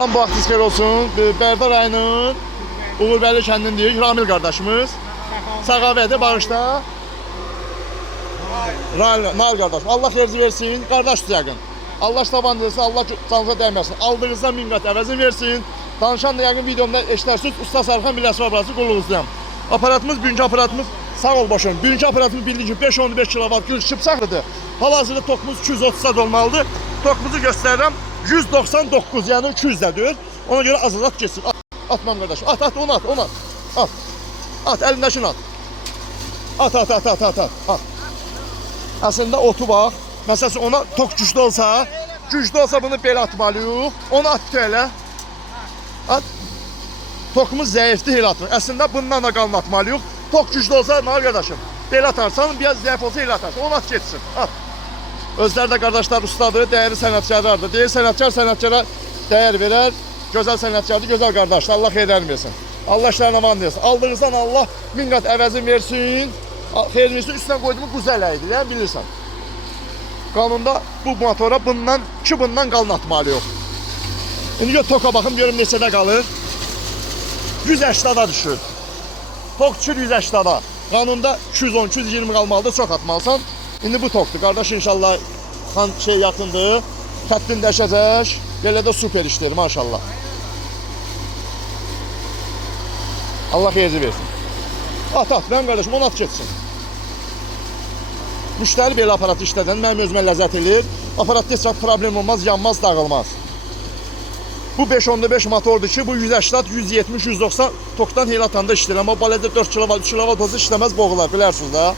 Bu vaxtınız xeyir olsun. Bərdə rayonunun Uğurbəli kəndindeyiz. Ramil qardaşımız. Səqavədi bağışda. Nal qardaşım. Allah xeyirci versin. Qardaş yəqin. Allah tabanınızı, Allah canınıza dəyməsin. Aldığınızdan 1000 qat əvəzini versin. Danışan da yəqin videomda eşlərsiniz. Usta Sərxan Birləşmə Aparatı qulluğuzdayım. Aparatımız, bugünkü aparatımız sağ ol başım. Bugünkü aparatımız bildiğin gibi 5-15 kW gül çıpsaqlıdır. Hal-hazırda tokumuz 230 saat olmalıdır. Tokumuzu göstərirəm. 199, yəni 200-dədir. Ona görə azad geçsin. Atmam qardaşım. At, onu at, onu at. At. At, əlindəkini at. At. Əslində otu bax. Məsələn ona tok güclü olsa bunu belə atmalıyıq. Onu at elə. At. Tokumuz zəifdir, elə atır. Əslində bundan da qalın atmalıyıq. Tok güclü olsa, nə qardaşım? Belə atarsan, biraz zəif olsa elə atarsın. Onu at geçsin. At. Özləri də qardaşlar ustadır, dəyərli sənətkarlardır. Deyir, sənətkar sənətkara dəyər verər. Gözəl sənətkardır, gözəl qardaşlar. Allah xeyirlərini versin. Allah işlərinə van versin. Aldığınızdan Allah 1000 qat əvəzini versin. Xeyrini versin, üstünə qoyduğumu güzel əydir, yəni bilirsən. Qanunda bu motora bundan qalın atmalıyıq. İndi gör toka baxım, görüm neçədə qalır. 180'a düşür. Tok düşür 180'a. Qanunda 210-220 qalmalıdır, çox atmalısan. İndi bu tokdur. Qardaş inşallah yaxındır. Xəttin dəşəcək. Belə də super işdir maşallah. Allah xeyirci versin. At, mənim qardaşım, onu at geçsin. Müştəri belə aparatı işlədən mənim özümə ləzzət edir. Aparatda heç problem olmaz, yanmaz, dağılmaz. Bu 5.5 motordur ki, bu 180, 170, 190 tokdan heyl atanda işləyir. Amma baledə 4 kW, 3 kW olsa işləməz, boğular, bilərsiniz da.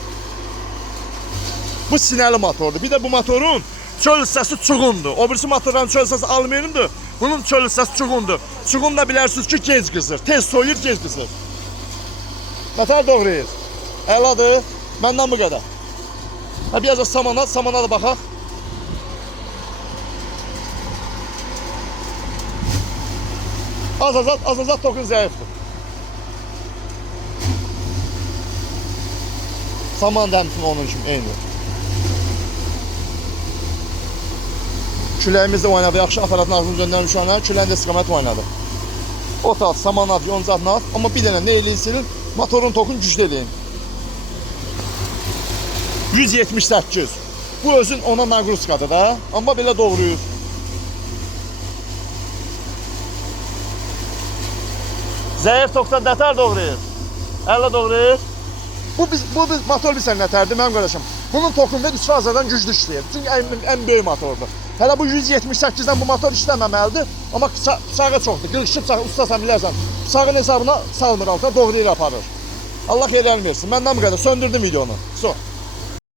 Bu sinəli motordur. Bir də bu motorun çöl hissəsi çuğundur. O birisi motorların çöl hissəsi alüminiumdur. Bunun çöl hissəsi çuğundur. Çuğun da bilərsiniz ki, gec qızır. Tez soyur, gec qızır. Nətər doğruyuz? Əladır. Məndən bu qədər. Biraz da samana da baxaq. Az tokun zəifdir. Saman dəmsin onun kimi, eyni. Küləyimiz də oynadı, yaxşı aparatın ağzını döndürmüş ona, küləyin də istiqamət oynadı. Ot at, saman at, yoncatını at, amma bir dənə nə eləyirsin, motorun tokunu güclü eləyin. 178. Bu özün ona naqruskadır da, amma belə doğruyuz. Zəif tokdan nətər doğruyuz? Əllə doğruyuz. Bu motor bilsən nətərdir, mənim qardaşım. Bunun tokunda 3 fazadan güclü işləyir. Çünki ən böyük motordur. Hələ bu 178-dən bu motor işləməməlidir. Amma bıçağı çoxdur. 42 bıçağı ustasan bilərsən. Bıçağın hesabına salmır altına, doğru yerə aparır. Allah xeyirlərini versin. Məndən bu qədər. Söndürdüm videonu. So.